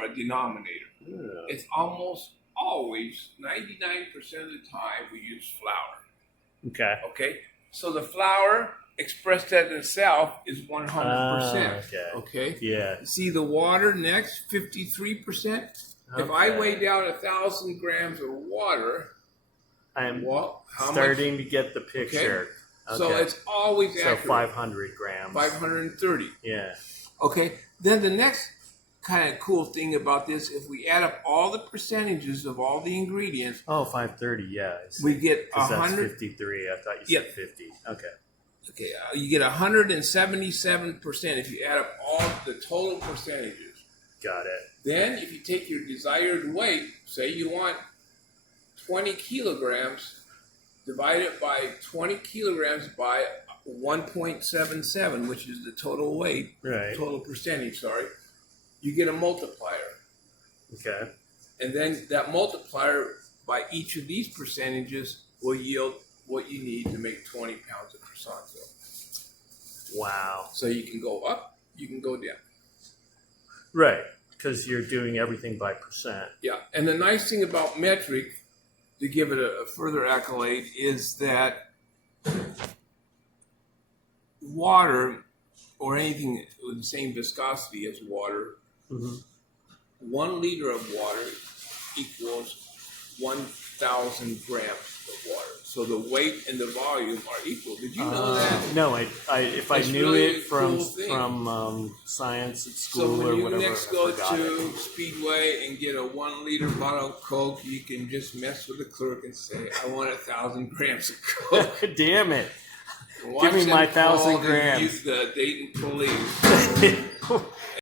or a denominator. Yeah. It's almost always 99% of the time we use flour. Okay. Okay, so the flour expressed as itself is 100%. Okay. Yeah. See the water next, 53%. If I weigh down 1,000 grams of water, I'm how starting much? to get the picture. Okay. So it's always accurate. So 500 grams. 530. Yeah. Okay. Then the next kind of cool thing about this, if we add up all the percentages of all the ingredients. Oh, 530. Yeah. We get 100. That's 53. I thought you said 50. Okay. Okay. You get 177% if you add up all the total percentages. Got it. Then, if you take your desired weight, say you want 20 kilograms, divide it by 20 kilograms by 1.77, which is the total weight, right? Total percentage, sorry. You get a multiplier. Okay. And then that multiplier by each of these percentages will yield what you need to make 20 pounds of croissant dough. Wow. So you can go up, you can go down. Right, because you're doing everything by percent. Yeah, and the nice thing about metric, to give it a further accolade, is that water, or anything with the same viscosity as water, 1 liter of water equals 1,000 grams of water. So the weight and the volume are equal. Did you know that? No, if I knew really it from cool science at So school when or you whatever. next I go forgot to it. Speedway and get a 1 liter bottle of Coke, you can just mess with the clerk and say, "I want 1,000 grams of Coke." Damn it! Watch Give me them my call 1,000 grams. The Dayton police.